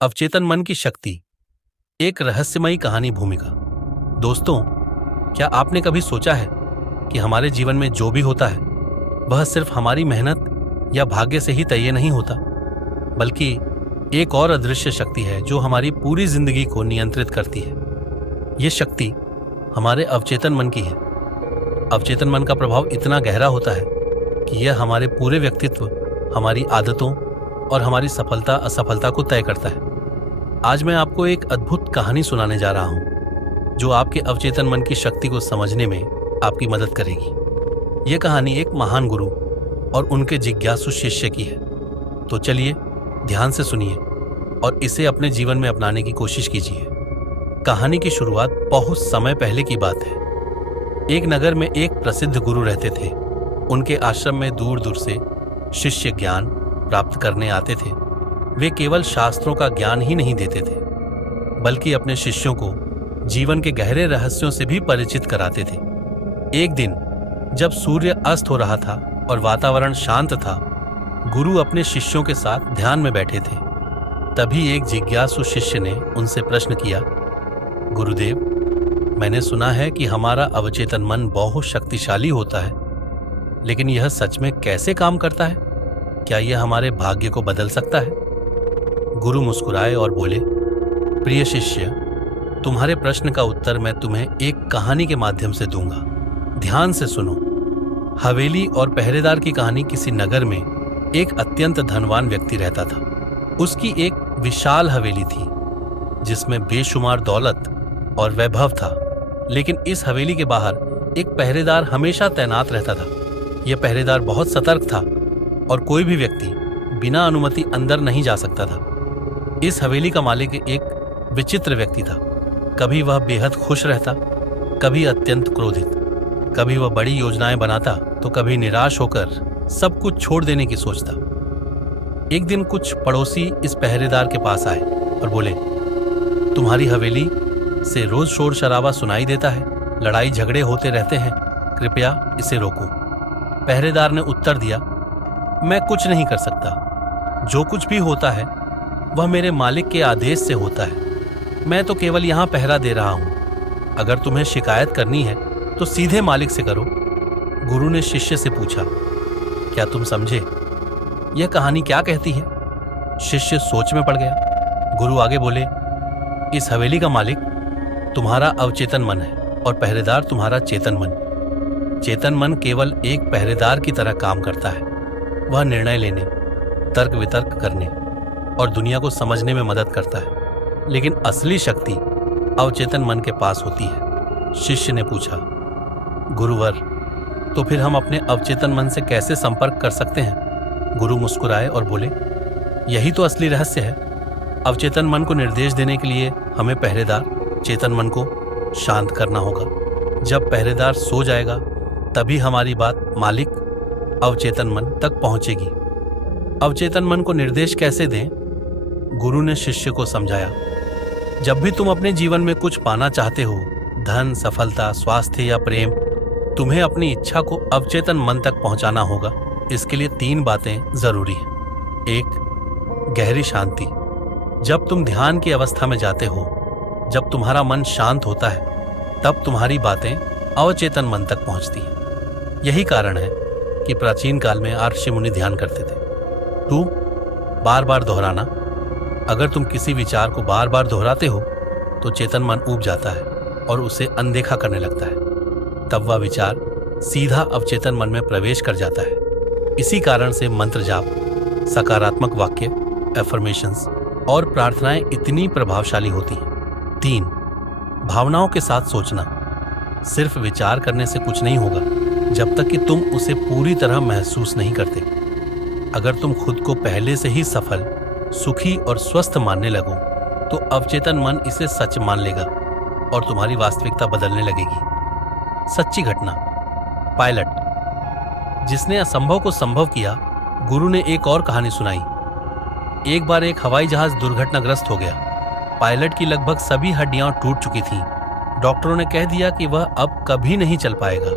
अवचेतन मन की शक्ति, एक रहस्यमयी कहानी भूमिका। दोस्तों, क्या आपने कभी सोचा है कि हमारे जीवन में जो भी होता है वह सिर्फ हमारी मेहनत या भाग्य से ही तय नहीं होता, बल्कि एक और अदृश्य शक्ति है जो हमारी पूरी जिंदगी को नियंत्रित करती है। ये शक्ति हमारे अवचेतन मन की है। अवचेतन मन का प्रभाव इतना गहरा होता है कि यह हमारे पूरे व्यक्तित्व, हमारी आदतों और हमारी सफलता असफलता को तय करता है। आज मैं आपको एक अद्भुत कहानी सुनाने जा रहा हूं जो आपके अवचेतन मन की शक्ति को समझने में आपकी मदद करेगी। यह कहानी एक महान गुरु और उनके जिज्ञासु शिष्य की है। तो चलिए ध्यान से सुनिए और इसे अपने जीवन में अपनाने की कोशिश कीजिए। कहानी की शुरुआत बहुत समय पहले की बात है। एक नगर में एक प्रसिद्ध गुरु रहते थे। उनके आश्रम में दूर दूर से शिष्य ज्ञान प्राप्त करने आते थे। वे केवल शास्त्रों का ज्ञान ही नहीं देते थे, बल्कि अपने शिष्यों को जीवन के गहरे रहस्यों से भी परिचित कराते थे। एक दिन जब सूर्य अस्त हो रहा था और वातावरण शांत था, गुरु अपने शिष्यों के साथ ध्यान में बैठे थे। तभी एक जिज्ञासु शिष्य ने उनसे प्रश्न किया, गुरुदेव, मैंने सुना है कि हमारा अवचेतन मन बहुत शक्तिशाली होता है, लेकिन यह सच में कैसे काम करता है? क्या यह हमारे भाग्य को बदल सकता है? गुरु मुस्कुराए और बोले, प्रिय शिष्य, तुम्हारे प्रश्न का उत्तर मैं तुम्हें एक कहानी के माध्यम से दूंगा। ध्यान से सुनो। हवेली और पहरेदार की कहानी। किसी नगर में एक अत्यंत धनवान व्यक्ति रहता था। उसकी एक विशाल हवेली थी जिसमें बेशुमार दौलत और वैभव था, लेकिन इस हवेली के बाहर एक पहरेदार हमेशा तैनात रहता था। यह पहरेदार बहुत सतर्क था और कोई भी व्यक्ति बिना अनुमति अंदर नहीं जा सकता था। इस हवेली का मालिक एक विचित्र व्यक्ति था। कभी वह बेहद खुश रहता, कभी अत्यंत क्रोधित। कभी वह बड़ी योजनाएं बनाता तो कभी निराश होकर सब कुछ छोड़ देने की सोचता। एक दिन कुछ पड़ोसी इस पहरेदार के पास आए और बोले, तुम्हारी हवेली से रोज शोर शराबा सुनाई देता है, लड़ाई झगड़े होते रहते हैं, कृपया इसे रोको। पहरेदार ने उत्तर दिया, मैं कुछ नहीं कर सकता। जो कुछ भी होता है वह मेरे मालिक के आदेश से होता है। मैं तो केवल यहाँ पहरा दे रहा हूँ। अगर तुम्हें शिकायत करनी है तो सीधे मालिक से करो। गुरु ने शिष्य से पूछा, क्या तुम समझे यह कहानी क्या कहती है? शिष्य सोच में पड़ गया। गुरु आगे बोले, इस हवेली का मालिक तुम्हारा अवचेतन मन है और पहरेदार तुम्हारा चेतन मन। चेतन मन केवल एक पहरेदार की तरह काम करता है। वह निर्णय लेने, तर्क वितर्क करने और दुनिया को समझने में मदद करता है, लेकिन असली शक्ति अवचेतन मन के पास होती है। शिष्य ने पूछा, गुरुवर, तो फिर हम अपने अवचेतन मन से कैसे संपर्क कर सकते हैं? गुरु मुस्कुराए और बोले, यही तो असली रहस्य है। अवचेतन मन को निर्देश देने के लिए हमें पहरेदार चेतन मन को शांत करना होगा। जब पहरेदार सो जाएगा तभी हमारी बात मालिक अवचेतन मन तक पहुंचेगी। अवचेतन मन को निर्देश कैसे दें? गुरु ने शिष्य को समझाया, जब भी तुम अपने जीवन में कुछ पाना चाहते हो, धन, सफलता, स्वास्थ्य या प्रेम, तुम्हें अपनी इच्छा को अवचेतन मन तक पहुंचाना होगा। इसके लिए 3 बातें जरूरी हैं। 1, गहरी शांति। जब तुम ध्यान की अवस्था में जाते हो, जब तुम्हारा मन शांत होता है, तब तुम्हारी बातें अवचेतन मन तक पहुंचती हैं। यही कारण है कि प्राचीन काल में ऋषि मुनि ध्यान करते थे। 2, बार बार दोहराना। अगर तुम किसी विचार को बार बार दोहराते हो तो चेतन मन ऊब जाता है और उसे अनदेखा करने लगता है। तब वह विचार सीधा अवचेतन मन में प्रवेश कर जाता है। इसी कारण से मंत्र जाप, सकारात्मक वाक्य, एफर्मेशंस और प्रार्थनाएं इतनी प्रभावशाली होती हैं। 3, भावनाओं के साथ सोचना। सिर्फ विचार करने से कुछ नहीं होगा जब तक कि तुम उसे पूरी तरह महसूस नहीं करते। अगर तुम खुद को पहले से ही सफल, सुखी और स्वस्थ मानने लगो तो अवचेतन मन इसे सच मान लेगा और तुम्हारी वास्तविकता बदलने लगेगी। सच्ची घटना। पायलट जिसने असंभव को संभव किया। गुरु ने एक और कहानी सुनाई। एक बार एक हवाई जहाज दुर्घटनाग्रस्त हो गया। पायलट की लगभग सभी हड्डियां टूट चुकी थीं। डॉक्टरों ने कह दिया कि वह अब कभी नहीं चल पाएगा,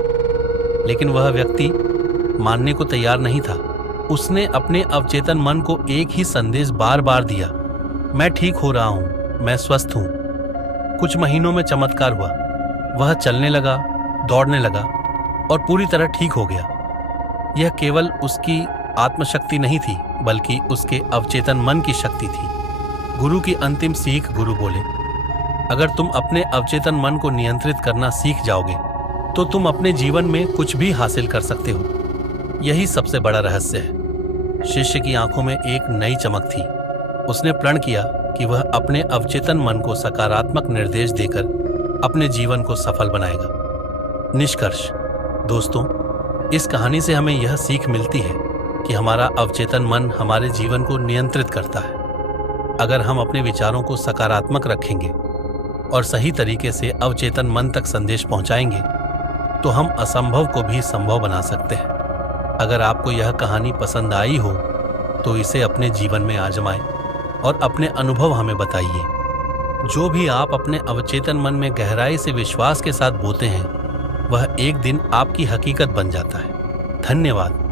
लेकिन वह व्यक्ति मानने को तैयार नहीं था। उसने अपने अवचेतन मन को एक ही संदेश बार बार दिया, मैं ठीक हो रहा हूँ, मैं स्वस्थ हूँ। कुछ महीनों में चमत्कार हुआ। वह चलने लगा, दौड़ने लगा और पूरी तरह ठीक हो गया। यह केवल उसकी आत्मशक्ति नहीं थी, बल्कि उसके अवचेतन मन की शक्ति थी। गुरु की अंतिम सीख। गुरु बोले, अगर तुम अपने अवचेतन मन को नियंत्रित करना सीख जाओगे तो तुम अपने जीवन में कुछ भी हासिल कर सकते हो। यही सबसे बड़ा रहस्य है। शिष्य की आंखों में एक नई चमक थी। उसने प्रण किया कि वह अपने अवचेतन मन को सकारात्मक निर्देश देकर अपने जीवन को सफल बनाएगा। निष्कर्ष दोस्तों, इस कहानी से हमें यह सीख मिलती है कि हमारा अवचेतन मन हमारे जीवन को नियंत्रित करता है। अगर हम अपने विचारों को सकारात्मक रखेंगे और सही तरीके से अवचेतन मन तक संदेश पहुंचाएंगे तो हम असंभव को भी संभव बना सकते हैं। अगर आपको यह कहानी पसंद आई हो तो इसे अपने जीवन में आजमाएं और अपने अनुभव हमें बताइए। जो भी आप अपने अवचेतन मन में गहराई से विश्वास के साथ बोते हैं, वह एक दिन आपकी हकीकत बन जाता है। धन्यवाद।